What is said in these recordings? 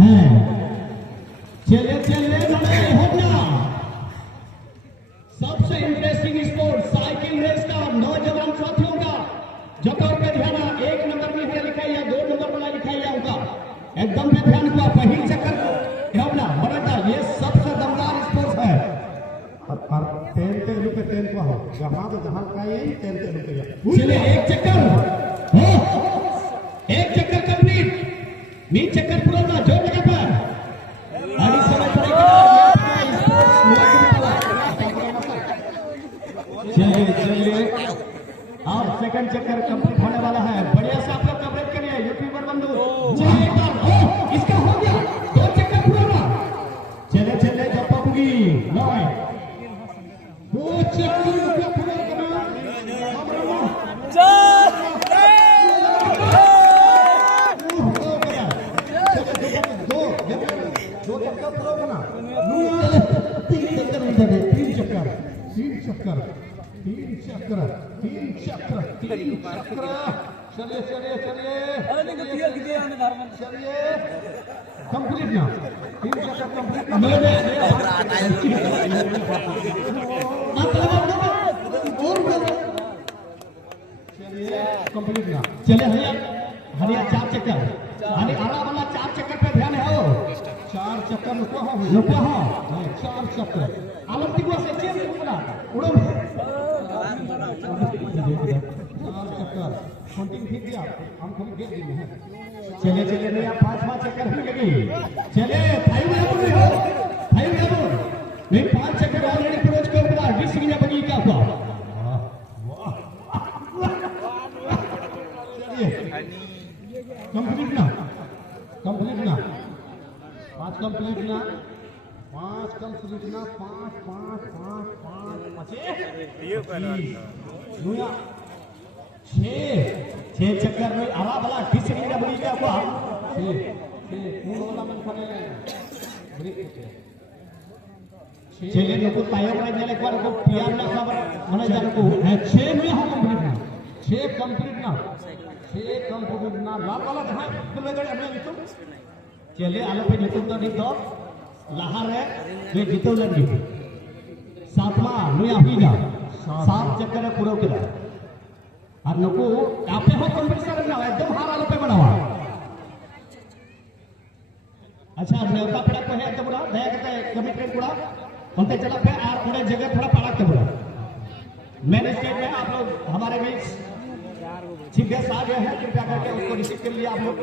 हैं चले चले लड़ाई होगा। सबसे इंटरेस्टिंग स्पोर्ट साइकिल रेस का नौजवान साथियों का जगह पे ध्यान, 1 नंबर में लिखा या 2 नंबर वाला लिखा होगा, एकदम पे ध्यान को पहिल चक्कर होगा बड़ा, ये सबसे दमदार स्पोर्ट है। और तेल रुपए तेल को हो जहां का ये तेल रुपए चले एक चक्कर हो, एक चक्कर कंप्लीट, 20 चक्कर पूरा ना जोर लगा पर आगे समय चलिए चलिए अब सेकंड चक्कर कंप्लीट होने वाला है। बढ़िया से आप लोग कवरेज करिए यूट्यूबर बंधु। इसका हो गया 2 चक्कर पूरा, चले चले जब पपुगी 9 2 चक्कर पूरा करना। तीन चक्र चलिए चलिए चलिए चलिए कंप्लीट ना, 3 चक्कर कंप्लीट ना चलिए कंप्लीट ना। चले हरिया हरिया 4 चक्कर, हरी हरा वाला 4 चक्कर पे ध्यान है। हो 4 चक्कर रुको हो 4 चक्कर आलती को से चेंज करना उड़ो 4 चक्कर काउंटिंग ठीक दिया हम खाली गेट दी है। चले चले नहीं आप 5वां चक्कर हो गई। चले 5 लेवल में हो 5 लेवल नहीं 5 चक्कर ऑलरेडी क्लोज कर दिया। डिस की बनी क्या हुआ, चलिए कंप्लीट ना 5 कंप्लीट ना 5 कंप्लीट ना 5 छह चक्कर में आरा वाला डिसरी का बड़ी क्या हुआ 6 वाला मन खाने चले नको तायो में नेले एक बार को पियार ना खबर मने जानो को 6 में हो कंप्लीट ना 6 कंप्लीट ना लाल वाला जहां तुम गड़े हमने लिखो चले आलो पे लिखो तो नहीं तो लहार है वे जीतो लगी 7वां नुया हुईगा 7 चक्कर पूरा किया और नुको आपे हो कंपटीशन ना एकदम हार आलो पे बनावा। अच्छा नेवता पड़ा पे है तो बड़ा दया करते कमिटमेंट पूरा बनते चला पे और पूरे जगह थोड़ा पड़ा के बड़ा मेन स्टेज में आप लोग हमारे बीच चीफ गेस्ट आ गए हैं, कृपया करके उसको रिसीव कर लिया। आप लोग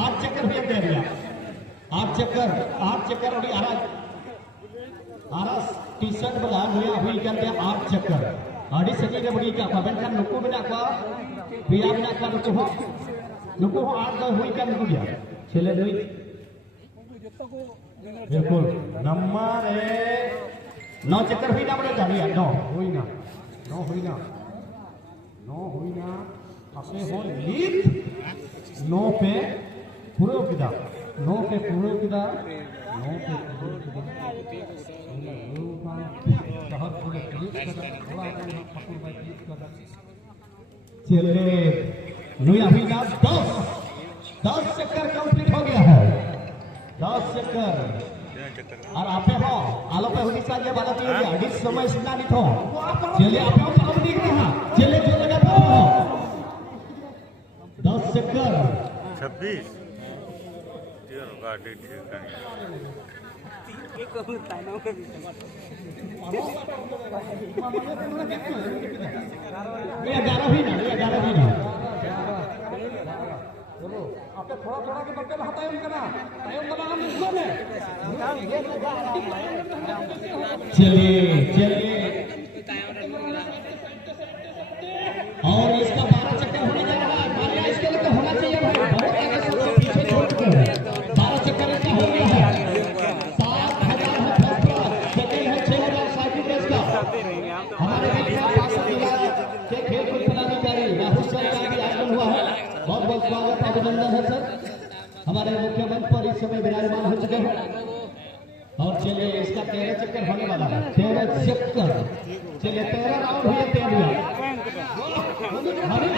8 चक्कर भी दे दिया 8 चक्कर और आरस टी-शर्ट वाला नुया हुई करते 8 चक्कर आड़ी सजी रे बड़ी का पाबन का नुको बिना का बिया बिना का नुको हो 8 10 हुई का नुको दिया चले दुई बिल्कुल नंबर 9 चक्कर हुई ना बड़े जानिया 9 हुई ना अपने हो लीड 9 पे पूरे किदा 9 पे पूरे किदा चले नुया हुई ना 10 चक्कर कंप्लीट हो गया है 10 चक्कर और आपे हो आलो पे होनी चाहिए बात ये अडिस समय इतना नहीं हो चले आपे हो काम देख रहा चले जो लगा तो हो 10 चक्कर 26 गाड़ी ठीक है एक को तानो के ये 11 भी ना चलो आपे थोड़ा के बक्के हटाए उनका ना टाइम बना हम इसमें चलिए और इसका 12 चक्कर होने जा रहा है। मारिया इसके लिए तो होना चाहिए भाई, बहुत आगे से पीछे छोड़ के 12 चक्कर इसका हो गया है। 7,000 है फर्स्ट क्लास, सेकंड है 6,000 साइकिल रेस का। हमारे के खेल कूद पदाधिकारी राहुल सर का भी आगमन हुआ है, बहुत स्वागत अभिनंदन है सर। हमारे मुख्य मंच पर इस समय विराजमान हो चुके हैं और चलिए इसका 13 चक्कर होने वाला है। 13 चक्कर चलिए 13 राउंड हुए 13 अरे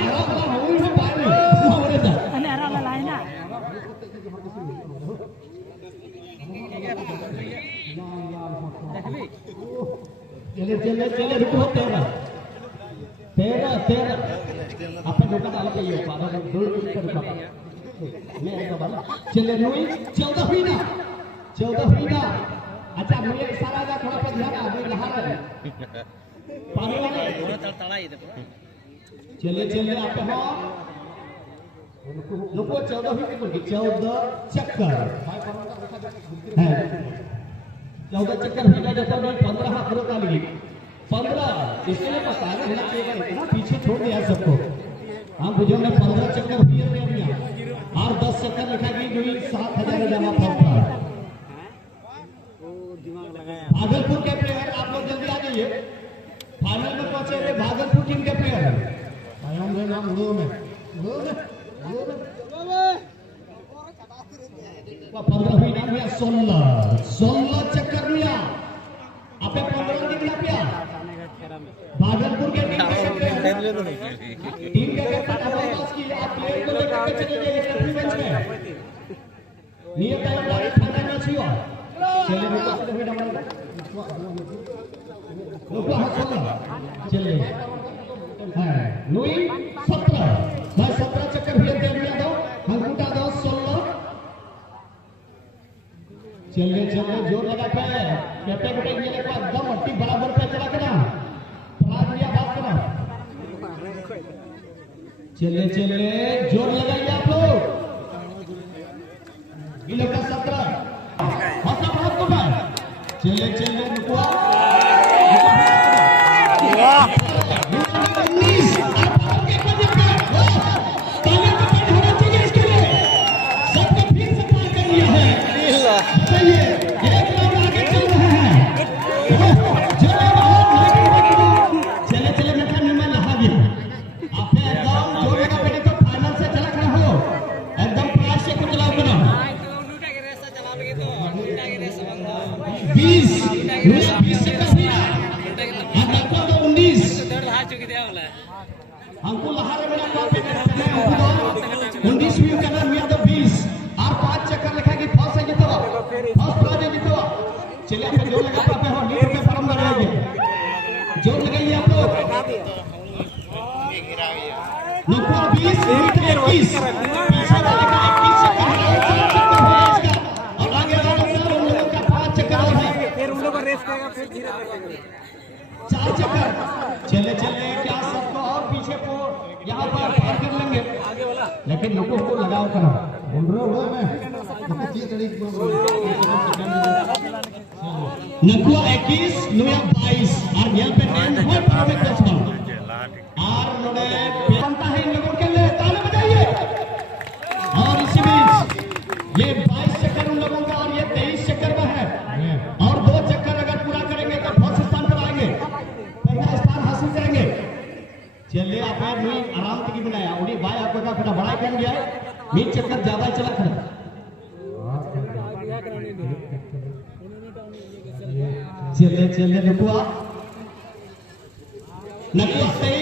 चले चले चले रुको 13 apa duka dalam kayu pada dulu kita duka ini ada bala चले नुई 14 हीना अच्छा मुझे इशारा का थोड़ा पे ध्यान आ गई नहा रहे पानी वाले तड़ा ये देखो चले चले आप हो रुको 14 ही बोल 14 चक्कर है 14 चक्कर भी ना जैसा 15 हाथ रोका ली 15 इसलिए पता है होना चाहिए इतना पीछे छोड़ दिया सबको हम बुझो ने 15 चक्कर हुए दे दिया और 10 चक्कर लिखा कि जो 7000 जमा फॉर्म भागलपुर के प्लेयर आप लोग जल्दी आ जाइए फाइनल में पहुंचे थे भागलपुर टीम के प्लेयर आया मेरे नाम उड़ो में 15 हुई नाम हुआ 16 चक्कर लिया आपे 15 निकला पिया भागलपुर के टीम के कैप्टन अब्बास की आप प्लेयर को लेकर के चले जाइए रेफरी बेंच में नियत है हमारे फाइनल मैच हुआ चलिए रुको से बेटा हमारा रुको चलिए है नुई 17 भाई 17 चक्कर भी दे दिया दो अंगूठा दो 16 चलिए चलिए जोर लगा पे कहते बेटे ये देखो एकदम मट्टी बराबर पे चला करना प्राज लिया बात करना चलिए चलिए जोर लगाइए आप लोग ये लोग का 17 हौसला बहुत को चलिए चलिए रुको हमको लहारे में 19 व्यू करना हुआ तो 20 और 5 चक्कर लिखा कि फर्स्ट है जीतो फर्स्ट प्राइज है जीतो चलिए आप जोर लगा पाते हो लीड पे फॉर्म लगाइए जोर लगाइए आप लोग नको 20 मीटर 21 पीछे वाले का 21 चक्कर और आगे वाले उन लोगों का 5 चक्कर है फिर उन लोग रेस करेगा फिर धीरे 4 चक्कर चले चले क्या सबको और पीछे को यहाँ पर पार कर लेंगे आगे वाला लेकिन लोगों को लगाओ करो उड़ो में कितनी तरीक नकुआ 21 नुया 22 और यहाँ पे 9 हुए परमिट बचपन और नोड़े बनता है इन लोगों के लिए ताली बजाइए और इसी बीच ये 22 चक्कर उन लोगों का और ये 23 चक्कर में है और 2 चक्कर अगर पूरा करेंगे तो फर्स्ट स्थान पर आएंगे पहला स्थान हासिल करेंगे चलिए आप नहीं आराम से बनाया उन्हीं भाई आपको का फटा बड़ा कर गया है 20 चक्कर ज्यादा चला खड़ा चलिए चलिए नकुआ 23